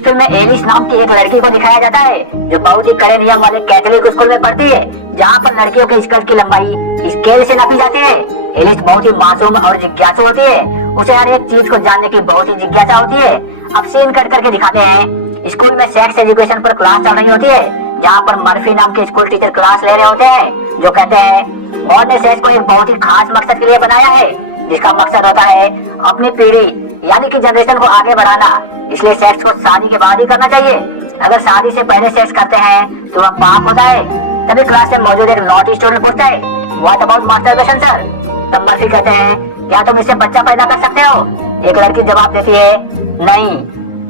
Film में Alice नाम की एक लड़की को दिखाया जाता है जो बहुत ही कड़े नियम वाले कैथोलिक स्कूल में पढ़ती है, जहाँ पर लड़कियों के स्कर्ट की लंबाई स्केल से नापी जाती है। एलिस बहुत ही मासूम और जिज्ञासु होती है, उसे हर एक चीज को जानने की बहुत ही जिज्ञासा होती है। अब सीन कट करके दिखाते हैं स्कूल में सेक्स एजुकेशन पर क्लास चल रही होती है, जहाँ पर मर्फी नाम के स्कूल टीचर क्लास ले रहे होते हैं, जो कहते हैं गॉड ने सेक्स को एक बहुत ही खास मकसद के लिए बनाया है, जिसका मकसद होता है अपनी पीढ़ी यानी कि जनरेशन को आगे बढ़ाना। इसलिए सेक्स को शादी के बाद ही करना चाहिए। अगर शादी से पहले सेक्स करते हैं तो वह पाप होता है। तभी क्लास में मौजूद एक नॉटी स्टूडेंट पूछता है, व्हाट अबाउट मास्टरबेशन सर? तब मर्फी कहते हैं, क्या तुम इससे बच्चा पैदा कर सकते हो? एक लड़की जवाब देती है, नहीं।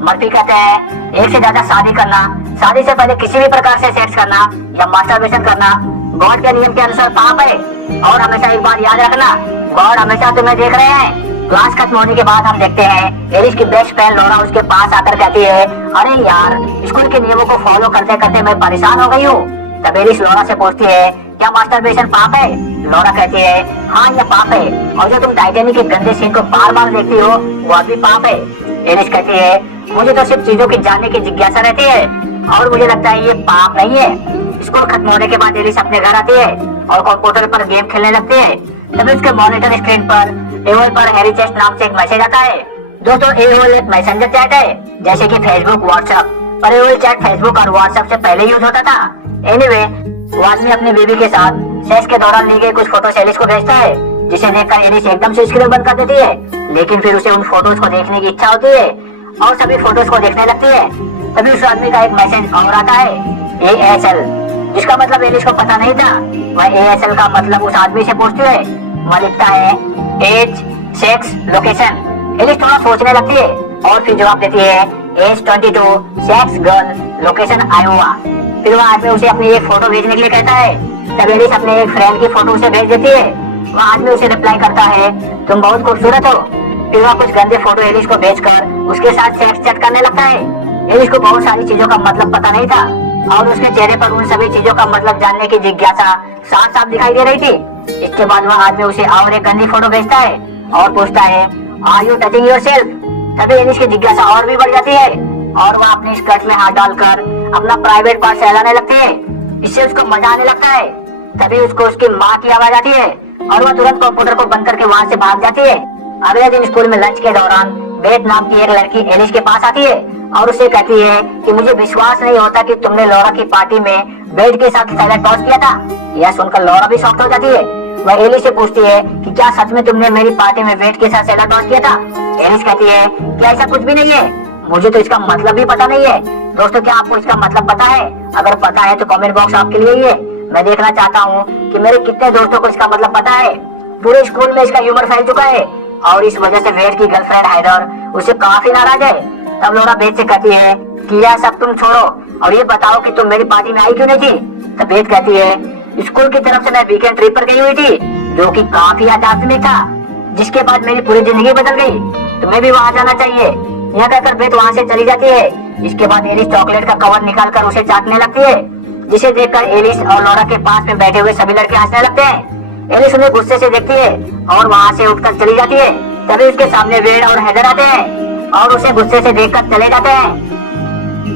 मर्फी कहते हैं, एक से ज्यादा शादी करना, शादी से पहले किसी भी प्रकार से सेक्स करना या मास्टरबेशन करना गॉड के नियम के अनुसार पाप है। और हमेशा एक बात याद रखना, गॉड हमेशा तुम्हें देख रहे हैं। क्लास खत्म होने के बाद हम देखते हैं एलिस की बेस्ट फ्रेंड लोरा उसके पास आकर कहती है, अरे यार, स्कूल के नियमों को फॉलो करते करते मैं परेशान हो गई हूँ। तब एलिस लोरा से पूछती है, क्या मास्टरबेशन पाप है? लोरा कहती है, हाँ यह पाप है, और जो तुम टाइटैनिक के गंदे सीन को बार बार देखती हो वह भी पाप है। एलिस कहती है, मुझे तो सिर्फ चीजों की जानने की जिज्ञासा रहती है और मुझे लगता है ये पाप नहीं है। स्कूल खत्म होने के बाद एलिस अपने घर आती है और कंप्यूटर पर गेम खेलने लगती है। तभी उसके मॉनिटर स्क्रीन पर एओएल पर हैरी चेस्ट नाम से एक मैसेज आता है। दोस्तों, एओएल एक मैसेंजर चैट है, जैसे कि फेसबुक, व्हाट्सएप, पर एओएल चैट फेसबुक और व्हाट्सएप से पहले यूज होता था। एनीवे, वो आदमी अपनी बीवी के साथ सेक्स के दौरान ली गई कुछ फोटोज एलिस को भेजता है, जिसे देखकर एलिस एकदम से स्क्रीन बंद कर देती है। लेकिन फिर उसे उन फोटोज को देखने की इच्छा होती है और सभी फोटोज को देखने लगती है। तभी उस आदमी का एक मैसेज और आता है, ASL, जिसका मतलब एलिस को पता नहीं था। वह ASL का मतलब उस आदमी से पूछती है। वह लिखता है, एज, सेक्स, लोकेशन। एलिस थोड़ा सोचने लगती है और फिर जवाब देती है, age 22, sex girl, location Iowa. फिर वह आदमी उसे अपनी एक फोटो भेजने के लिए कहता है। तब एलिस अपने एक फ्रेंड की फोटो उसे भेज देती है। वह आदमी उसे रिप्लाई करता है, तुम बहुत खूबसूरत हो। फिर वह कुछ गंदे फोटो एलिस को भेजकर उसके साथ सेक्स चैट करने लगता है। एलिस को बहुत सारी चीजों का मतलब पता नहीं था और उसके चेहरे पर उन सभी चीजों का मतलब जानने की जिज्ञासा साफ साफ दिखाई दे रही थी। इसके बाद वह आदमी उसे और एक गंदी फोटो भेजता है और पूछता है, आर यू टचिंग योरसेल्फ? तभी एलिस की जिज्ञासा और भी बढ़ जाती है और वह अपनी स्कर्ट में हाथ डालकर अपना प्राइवेट पार्ट सहलाने लगती है। इससे उसको मजा आने लगता है। तभी उसको उसकी माँ की आवाज आती है और वह तुरंत कंप्यूटर को बंद करके वहाँ से भाग जाती है। अगले दिन स्कूल में लंच के दौरान बेथ नाम की एक लड़की एलिस के पास आती है और उसे कहती है कि मुझे विश्वास नहीं होता कि तुमने लोरा की पार्टी में बेथ के साथ सैलेड टॉस किया था। यह सुनकर लोरा भी शॉक्ड हो जाती है। वह एलिस से पूछती है कि क्या सच में तुमने मेरी पार्टी में बेथ के साथ सैलेड टॉस किया था? एलिस कहती है कि ऐसा कुछ भी नहीं है, मुझे तो इसका मतलब भी पता नहीं है। दोस्तों, क्या आपको इसका मतलब पता है? अगर पता है तो कमेंट बॉक्स आपके लिए ही है। मैं देखना चाहता हूँ कि मेरे कितने दोस्तों को इसका मतलब पता है। पूरे स्कूल में इसका ह्यूमर फैल चुका है और इस वजह से बेथ की गर्लफ्रेंड हैदर उसे काफी नाराज है। तब लोरा बेथ से कहती है कि यह सब तुम छोड़ो और ये बताओ कि तुम मेरी पार्टी में आई क्यों नहीं थी? तब बेथ कहती है, स्कूल की तरफ से मैं वीकेंड ट्रिप पर गई हुई थी, जो कि काफी आध्यात्मिक था, जिसके बाद मेरी पूरी जिंदगी बदल गई। तुम्हें भी वहाँ जाना चाहिए। यह कहकर बेथ वहाँ से चली जाती है। इसके बाद एलिस चॉकलेट का कवर निकालकर उसे चाटने लगती है, जिसे देखकर एलिस और लोरा के पास में बैठे हुए सभी लड़के हंसने लगते हैं। एलिस उन्हें गुस्से से देखती है और वहाँ से उठकर चली जाती है। तभी उसके सामने वेड और हैदर आते हैं और उसे गुस्से से देखकर चले जाते हैं।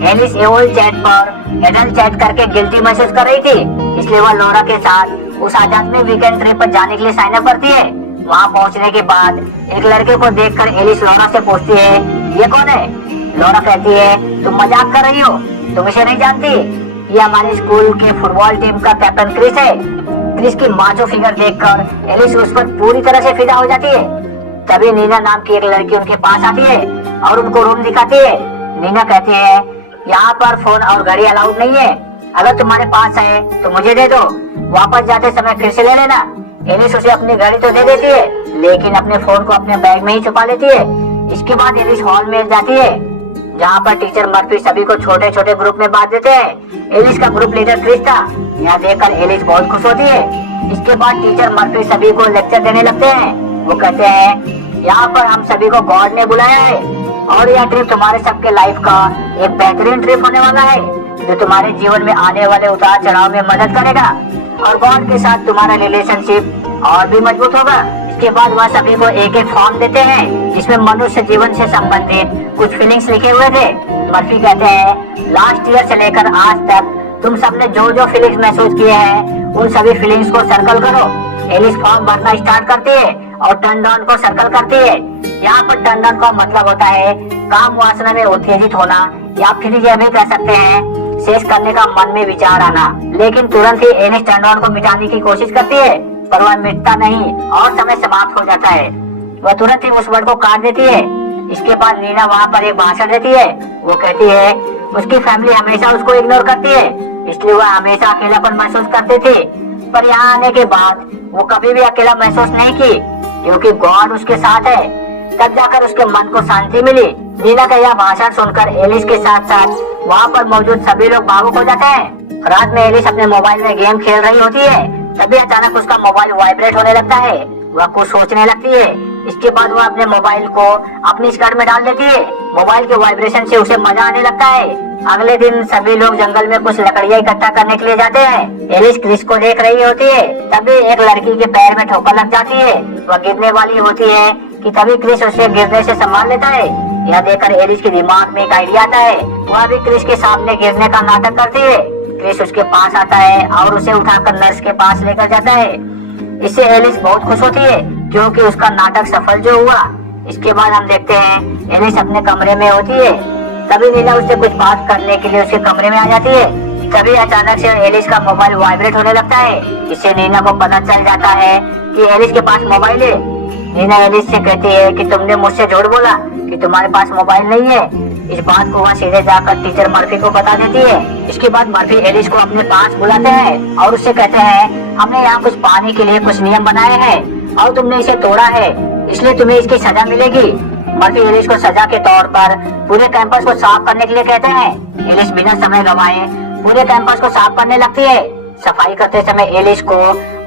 एलिस एओएल चैट पर एडल्ट चैट करके गिल्टी महसूस कर रही थी, इसलिए वह लोरा के साथ उस आध्यात्मिक वीकेंड ट्रिप पर जाने के लिए साइन अप करती है। वहाँ पहुँचने के बाद एक लड़के को देखकर एलिस लोरा से पूछती है, ये कौन है? लोरा कहती है, तुम मजाक कर रही हो, तुम इसे नहीं जानती। ये हमारे स्कूल के फुटबॉल टीम का कैप्टन क्रिस है। क्रिस की माचो फिगर देखकर एलिस उस पर पूरी तरह से फिदा हो जाती है। तभी नीना नाम की एक लड़की उनके पास आती है और उनको रूम दिखाती है। नीना कहती है, यहाँ पर फोन और घड़ी अलाउड नहीं है, अगर तुम्हारे पास है तो मुझे दे दो, वापस जाते समय फिर से ले लेना। एलिस उसे अपनी घड़ी तो दे देती है, लेकिन अपने फोन को अपने बैग में ही छुपा लेती है। इसके बाद एलिस हॉल में जाती है, जहाँ पर टीचर मर्फी सभी को छोटे छोटे ग्रुप में बांट देते हैं। एलिस का ग्रुप लीडर क्रिस था। यह देखकर एलिस बहुत खुश होती है। इसके बाद टीचर मर्फी सभी को लेक्चर देने लगते हैं। वो कहते हैं, यहाँ पर हम सभी को गॉड ने बुलाया है और यह ट्रिप तुम्हारे सबके लाइफ का एक बेहतरीन ट्रिप होने वाला है, जो तुम्हारे जीवन में आने वाले उतार चढ़ाव में मदद करेगा और गॉड के साथ तुम्हारा रिलेशनशिप और भी मजबूत होगा। इसके बाद वह सभी को एक एक फॉर्म देते हैं जिसमें मनुष्य जीवन से संबंधित कुछ फीलिंग्स लिखे हुए थे। मर्फी कहते हैं लास्ट ईयर से लेकर आज तक तुम सबने जो जो फीलिंग्स महसूस किए हैं उन सभी फीलिंग्स को सर्कल करो। एलिस फॉर्म भरना स्टार्ट करती है और टर्न डाउन को सर्कल करती है। यहाँ पर टर्न डाउन का मतलब होता है काम वासना में उत्तेजित होना, या फिर यह भी कह सकते हैं शेष करने का मन में विचार आना। लेकिन तुरंत ही एलिस टर्न डाउन को मिटाने की कोशिश करती है पर वह मिटता नहीं और समय समाप्त हो जाता है। वह तुरंत ही उस वर्ड को काट देती है। इसके बाद नीना वहाँ पर एक भाषण देती है। वो कहती है उसकी फैमिली हमेशा उसको इग्नोर करती है, इसलिए वह हमेशा अकेलापन महसूस करती थी। पर यहाँ आने के बाद वो कभी भी अकेला महसूस नहीं की क्योंकि गॉड उसके साथ है। तब जाकर उसके मन को शांति मिली। नीना का यह भाषण सुनकर एलिस के साथ साथ वहाँ पर मौजूद सभी लोग भावुक हो जाते हैं। रात में एलिस अपने मोबाइल में गेम खेल रही होती है, तभी अचानक उसका मोबाइल वाइब्रेट होने लगता है। वह कुछ सोचने लगती है। इसके बाद वह अपने मोबाइल को अपनी स्कर्ट में डाल देती है। मोबाइल के वाइब्रेशन से उसे मजा आने लगता है। अगले दिन सभी लोग जंगल में कुछ लकड़ियाँ इकट्ठा करने के लिए जाते हैं। एलिस क्रिस को देख रही होती है, तभी एक लड़की के पैर में ठोकर लग जाती है। वह गिरने वाली होती है कि तभी क्रिस उसे गिरने से संभाल लेता है। यह देखकर एलिस के दिमाग में एक आइडिया आता है। वह भी क्रिस के सामने गिरने का नाटक करती है। क्रिस उसके पास आता है और उसे उठाकर नर्स के पास लेकर जाता है। इससे एलिस बहुत खुश होती है क्योंकि उसका नाटक सफल जो हुआ। इसके बाद हम देखते हैं एलिस अपने कमरे में होती है, तभी नीना उससे कुछ बात करने के लिए उसके कमरे में आ जाती है। तभी अचानक से एलिस का मोबाइल वाइब्रेट होने लगता है। इससे नीना को पता चल जाता है कि एलिस के पास मोबाइल है। नीना एलिस से कहती है कि तुमने मुझसे झूठ बोला कि तुम्हारे पास मोबाइल नहीं है। इस बात को वह सीधे जाकर टीचर मर्फी को बता देती है। इसके बाद मर्फी एलिस को अपने पास बुलाते हैं और उससे कहते हैं हमने यहाँ कुछ पाने के लिए कुछ नियम बनाए हैं और तुमने इसे तोड़ा है, इसलिए तुम्हें इसकी सजा मिलेगी। मर्फी एलिस को सजा के तौर पर पूरे कैंपस को साफ करने के लिए कहते हैं। एलिस बिना समय गवाए पूरे कैंपस को साफ करने लगती है। सफाई करते समय एलिस को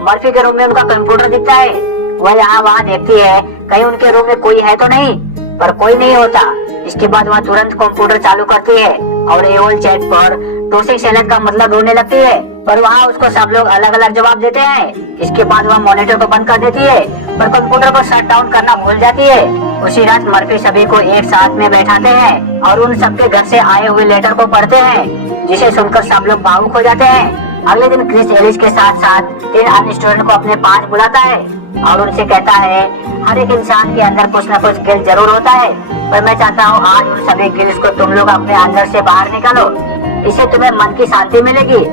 मर्फी के रूम में उनका कंप्यूटर दिखता है। वह यहाँ वहाँ देखती है कहीं उनके रूम में कोई है तो नहीं, पर कोई नहीं होता। इसके बाद वह तुरंत कंप्यूटर चालू करती है और एओल चैट पर टोसिक सैलेड का मतलब ढूंढने लगती है, पर वहाँ उसको सब लोग अलग अलग जवाब देते हैं। इसके बाद वह मॉनिटर को बंद कर देती है पर कंप्यूटर को शट डाउन करना भूल जाती है। उसी रात मर्फी सभी को एक साथ में बैठाते हैं और उन सबके घर से आए हुए लेटर को पढ़ते हैं, जिसे सुनकर सब लोग भावुक हो जाते हैं। अगले दिन क्रिस एलिस के साथ साथ 3 अन्य स्टूडेंट को अपने पास बुलाता है और उनसे कहता है हर एक इंसान के अंदर कुछ न कुछ गिल्ट जरूर होता है, पर मैं चाहता हूँ आज उन सभी गिल्ट को तुम लोग अपने अंदर से बाहर निकालो, इससे तुम्हें मन की शांति मिलेगी।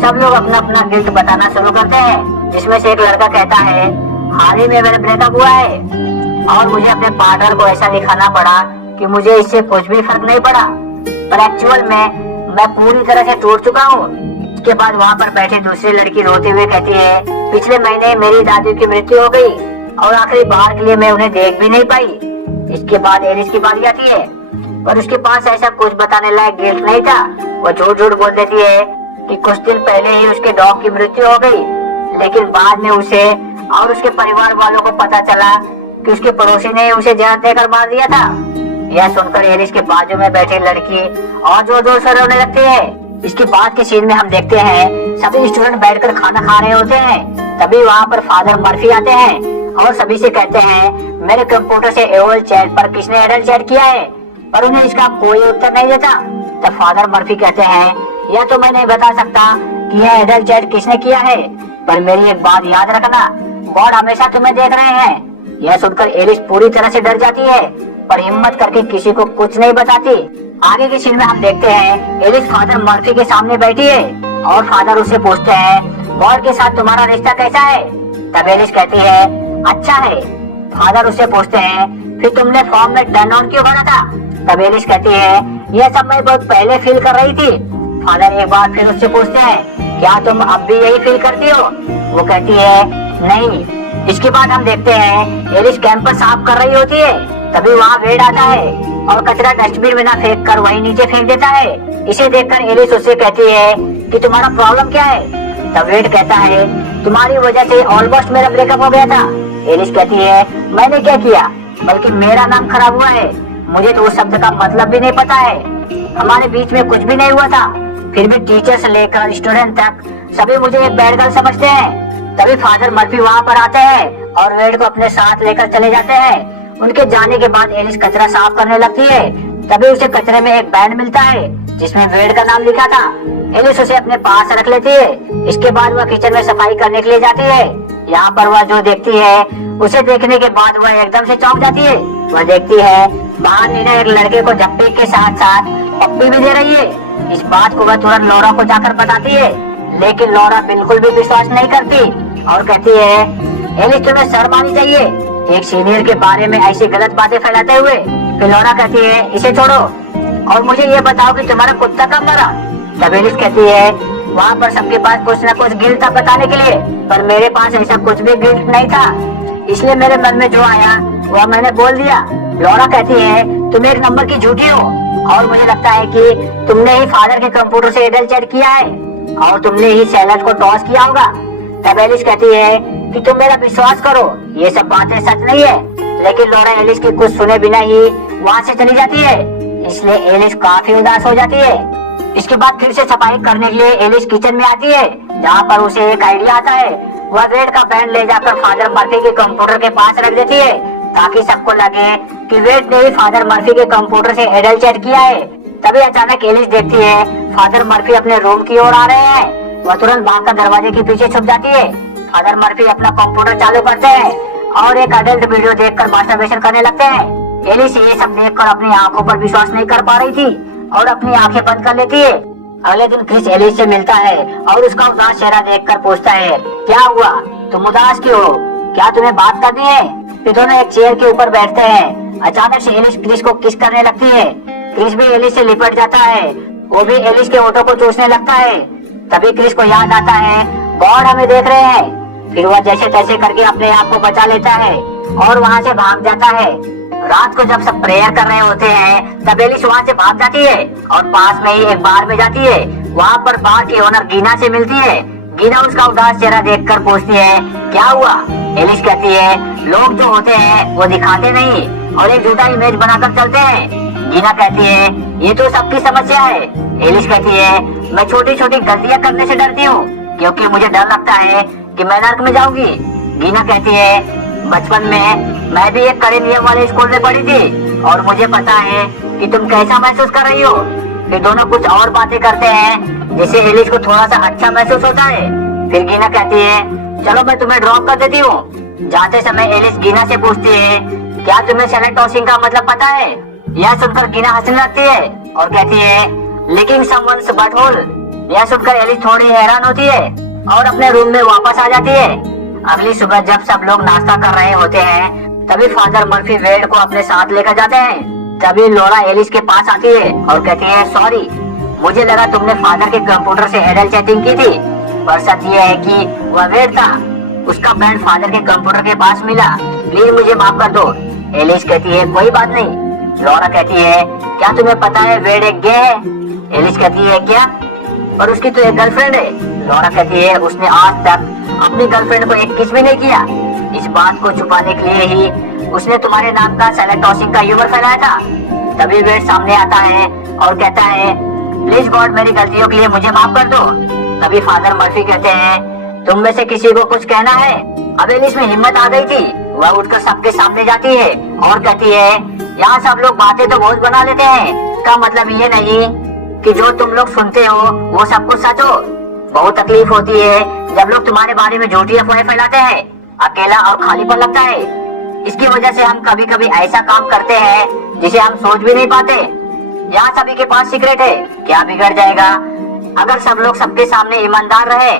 सब लोग अपना अपना गिल्ट बताना शुरू करते हैं, जिसमें से एक लड़का कहता है हाल ही में मेरा ब्रेकअप हुआ है और मुझे अपने पार्टनर को ऐसा दिखाना पड़ा कि मुझे इससे कुछ भी फर्क नहीं पड़ा, पर एक्चुअल में मैं पूरी तरह से टूट चुका हूँ। इसके बाद वहाँ पर बैठी दूसरी लड़की रोते हुए कहती है पिछले महीने मेरी दादी की मृत्यु हो गई और आखिरी बार के लिए मैं उन्हें देख भी नहीं पाई। इसके बाद एलिस की बारी आती है, पर उसके पास ऐसा कुछ बताने लायक गिल्ट नहीं था। वो झूठ झूठ बोल देती है कि कुछ दिन पहले ही उसके डॉग की मृत्यु हो गई, लेकिन बाद में उसे और उसके परिवार वालों को पता चला कि उसके पड़ोसी ने उसे जहर देकर मार दिया था। यह सुनकर एलिस के बाजू में बैठी लड़की और जोर जोर से रोने लगती है। इसके बाद के सीन में हम देखते हैं सभी स्टूडेंट बैठकर खाना खा रहे होते हैं। तभी वहाँ पर फादर मर्फी आते हैं और सभी से कहते हैं मेरे कंप्यूटर से एओल चैट पर किसने एडल्ट चैट किया है, पर उन्हें इसका कोई उत्तर नहीं देता। तब फादर मर्फी कहते हैं यह तो मैं नहीं बता सकता कि यह एडल्ट चैट किसने किया है, पर मेरी एक बात याद रखना, गॉड हमेशा तुम्हें देख रहे हैं। यह सुनकर एलिस पूरी तरह से डर जाती है, पर हिम्मत करके किसी को कुछ नहीं बताती। आगे के सीन में हम देखते हैं एलिस फादर मर्फी के सामने बैठी है और फादर उसे पूछते हैं गॉड के साथ तुम्हारा रिश्ता कैसा है। तब एलिस कहती है अच्छा है। फादर उससे पूछते हैं फिर तुमने फॉर्म में टर्न ऑन क्यों भरा था। तब एलिस कहती है यह सब मैं बहुत पहले फील कर रही थी। फादर एक बार फिर उससे पूछते हैं क्या तुम अब भी यही फील करती हो। वो कहती है नहीं। इसके बाद हम देखते हैं एलिस कैंपस साफ कर रही होती है, तभी वहाँ वेड आता है और कचरा डस्टबिन में ना फेंक कर वहीं नीचे फेंक देता है। इसे देखकर एलिस उससे कहती है कि तुम्हारा प्रॉब्लम क्या है। तब वेड कहता है तुम्हारी वजह से ऑलमोस्ट मेरा ब्रेकअप हो गया था। एलिस कहती है मैंने क्या किया, बल्कि मेरा नाम खराब हुआ है। मुझे तो उस शब्द का मतलब भी नहीं पता है। हमारे बीच में कुछ भी नहीं हुआ था, फिर भी टीचर से लेकर स्टूडेंट तक सभी मुझे एक बैड गर्ल समझते हैं। तभी फादर मर्फी वहाँ पर आते हैं और वेड को अपने साथ लेकर चले जाते हैं। उनके जाने के बाद एलिस कचरा साफ करने लगती है। तभी उसे कचरे में एक बैंड मिलता है जिसमें वेड का नाम लिखा था। एलिस उसे अपने पास रख लेती है। इसके बाद वह किचन में सफाई करने के लिए जाती है। यहाँ पर वह जो देखती है उसे देखने के बाद वह एकदम से चौंक जाती है। वह देखती है बाहर नीना एक लड़के को झप्पी के साथ साथ पप्पी भी दे रही है। इस बात को वह तुरंत लौरा को जाकर बताती है, लेकिन लौरा बिल्कुल भी विश्वास नहीं करती और कहती है एलिस तुम्हें शर्म आनी चाहिए एक सीनियर के बारे में ऐसी गलत बातें फैलाते हुए। फिर लौरा कहती है इसे छोड़ो और मुझे ये बताओ कि तुम्हारा कुत्ता कब मरा। तब एलिस कहती है वहाँ पर सबके पास कुछ न कुछ गिल्ट था बताने के लिए, पर मेरे पास ऐसा कुछ भी गिल्ट नहीं था, इसलिए मेरे मन में जो आया वह मैंने बोल दिया। लौरा कहती है तुम एक नंबर की झूठी हो और मुझे लगता है कि तुमने ही फादर के कंप्यूटर से एडल चैट किया है और तुमने ही सैलड को टॉस किया होगा। तब एलिस कहती है कि तुम मेरा विश्वास करो ये सब बातें सच नहीं है, लेकिन लौरा एलिस की कुछ सुने बिना ही वहाँ से चली जाती है। इसलिए एलिस काफी उदास हो जाती है। इसके बाद फिर से सफाई करने के लिए एलिस किचन में आती है, जहाँ पर उसे एक आइडिया आता है। वह वेड का बैंड ले जाकर फादर मर्फी के कंप्यूटर के पास रख देती है ताकि सबको लगे कि वेड ने ही फादर मर्फी के कंप्यूटर से एडल चैट किया है। तभी अचानक एलिस देखती है फादर मर्फी अपने रूम की ओर आ रहे हैं। वह तुरंत भागकर दरवाजे के पीछे छुप जाती है। फादर मर्फी अपना कंप्यूटर चालू करते हैं और एक अडल्ट वीडियो देखकर मास्टरबेशन करने लगते हैं। एलिस ये सब देखकर अपनी आंखों पर विश्वास नहीं कर पा रही थी और अपनी आंखें बंद कर लेती है। अगले दिन क्रिस एलिस से मिलता है और उसका उदास चेहरा देखकर पूछता है क्या हुआ, तुम उदास क्यों हो, क्या तुम्हें बात करनी है। फिर दोनों एक चेयर के ऊपर बैठते हैं। अचानक से एलिस क्रिस को किस करने लगती है। क्रिस भी एलिस से लिपट जाता है, वो भी एलिस के होठों को चूसने लगता है। तभी क्रिस को याद आता है गॉड हमें देख रहे हैं। फिर वह जैसे तैसे करके अपने आप को बचा लेता है और वहाँ से भाग जाता है। रात को जब सब प्रेयर कर रहे होते हैं तब एलिस वहाँ से भाग जाती है और पास में ही एक बार में जाती है। वहाँ पर बार की ओनर गीना से मिलती है। गीना उसका उदास चेहरा देखकर पूछती है क्या हुआ। एलिस कहती है लोग जो होते हैं वो दिखाते नहीं और एक झूठा इमेज बनाकर चलते हैं। गीना कहती है ये तो सबकी समस्या है। एलिस कहती है मैं छोटी छोटी गलतियाँ करने से डरती हूँ क्योंकि मुझे डर लगता है कि मैं नर्क में जाऊंगी। गीना कहती है बचपन में मैं भी एक कड़े नियम वाले स्कूल में पढ़ी थी और मुझे पता है कि तुम कैसा महसूस कर रही हो। फिर दोनों कुछ और बातें करते हैं जिससे एलिस को थोड़ा सा अच्छा महसूस होता है। फिर गीना कहती है चलो मैं तुम्हें ड्रॉप कर देती हूँ। जाते समय एलिस गीना से पूछती है क्या तुम्हें सैलेड टॉसिंग का मतलब पता है। यह सुनकर गीना हंसने लगती है और कहती है लिकिंग समवन्स बटहोल। यह सुनकर एलिस थोड़ी हैरान होती है और अपने रूम में वापस आ जाती है। अगली सुबह जब सब लोग नाश्ता कर रहे होते हैं तभी फादर मर्फी वेड को अपने साथ लेकर जाते हैं। तभी लौरा एलिस के पास आती है और कहती है सॉरी, मुझे लगा तुमने फादर के कंप्यूटर से एडल चैटिंग की थी, पर सच ये है कि वह वेड था। उसका बैंड फादर के कंप्यूटर के पास मिला, प्लीज मुझे माफ कर दो। एलिस कहती है कोई बात नहीं। लौरा कहती है क्या तुम्हें पता है वेड एक गे है। एलिस कहती है क्या, पर उसकी तो एक गर्लफ्रेंड है। लौरा कहती है उसने आज तक अपनी गर्लफ्रेंड को एक किस भी नहीं किया। इस बात को छुपाने के लिए ही उसने तुम्हारे नाम का सैलेड टॉसिंग का ह्यूमर फैलाया था। तभी वेड सामने आता है और कहता है प्लीज गॉड मेरी गलतियों के लिए मुझे माफ कर दो। तभी फादर मर्फी कहते हैं तुम में से किसी को कुछ कहना है। अब एलिस में हिम्मत आ गई थी, वह उठकर सबके सामने जाती है और कहती है यहाँ सब लोग बातें तो बहुत बना लेते हैं, इसका मतलब ये नहीं कि जो तुम लोग सुनते हो वो सब कुछ सच हो। बहुत तकलीफ होती है जब लोग तुम्हारे बारे में झूठी अफवाहें फैलाते हैं। अकेला और खालीपन लगता है। इसकी वजह से हम कभी कभी ऐसा काम करते हैं जिसे हम सोच भी नहीं पाते। यहाँ सभी के पास सीक्रेट है, क्या बिगड़ जाएगा अगर सब लोग सबके सामने ईमानदार रहे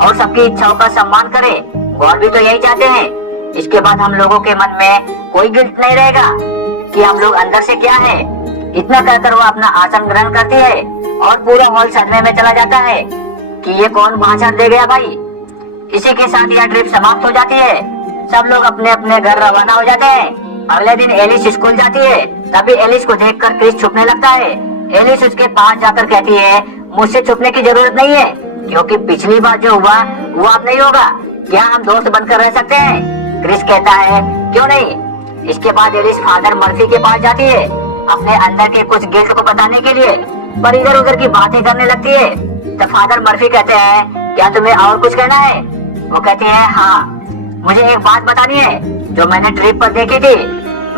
और सबकी इच्छाओं का सम्मान करे। गॉड भी तो यही चाहते हैं। इसके बाद हम लोगों के मन में कोई गिल्ट नहीं रहेगा कि हम लोग अंदर से क्या है। इतना कहकर वो अपना आसन ग्रहण करती है और पूरा हॉल सदमे में चला जाता है कि ये कौन भाषण दे गया भाई। इसी के साथ यह ट्रिप समाप्त हो जाती है। सब लोग अपने अपने घर रवाना हो जाते हैं। अगले दिन एलिस स्कूल जाती है। तभी एलिस को देखकर क्रिस छुपने लगता है। एलिस उसके पास जाकर कहती है मुझसे छुपने की जरूरत नहीं है क्योंकि पिछली बार जो हुआ वो अब नहीं होगा। क्या हम दोस्त बनकर रह सकते हैं। क्रिस कहता है क्यों नहीं। इसके बाद एलिस फादर मर्फी के पास जाती है अपने अंदर के कुछ गिल्ट को बताने के लिए, पर इधर उधर की बातें करने लगती है। तो फादर मर्फी कहते हैं क्या तुम्हें और कुछ कहना है। वो कहते हैं हाँ, मुझे एक बात बतानी है जो मैंने ट्रिप पर देखी थी।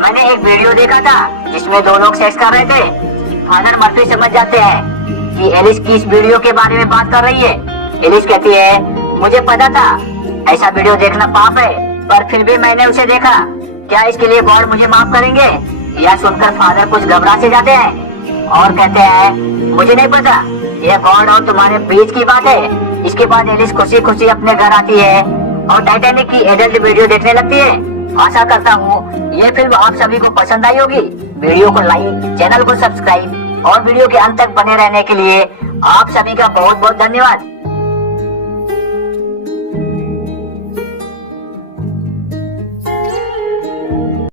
मैंने एक वीडियो देखा था जिसमें दो लोग सेक्स कर रहे थे। फादर मर्फी समझ जाते हैं कि एलिस किस वीडियो के बारे में बात कर रही है। एलिस कहती है, मुझे पता था ऐसा वीडियो देखना पाप है, पर फिर भी मैंने उसे देखा। क्या इसके लिए गॉड मुझे माफ करेंगे? यह सुनकर फादर कुछ घबरा से जाते हैं और कहते हैं, मुझे नहीं पता, यह गॉड और तुम्हारे बीच की बात है। इसके बाद एलिस खुशी खुशी अपने घर आती है और टाइटैनिक की एडल्ट वीडियो देखने लगती है। आशा करता हूँ ये फिल्म आप सभी को पसंद आई होगी। वीडियो को लाइक, चैनल को सब्सक्राइब और वीडियो के अंत तक बने रहने के लिए आप सभी का बहुत बहुत धन्यवाद।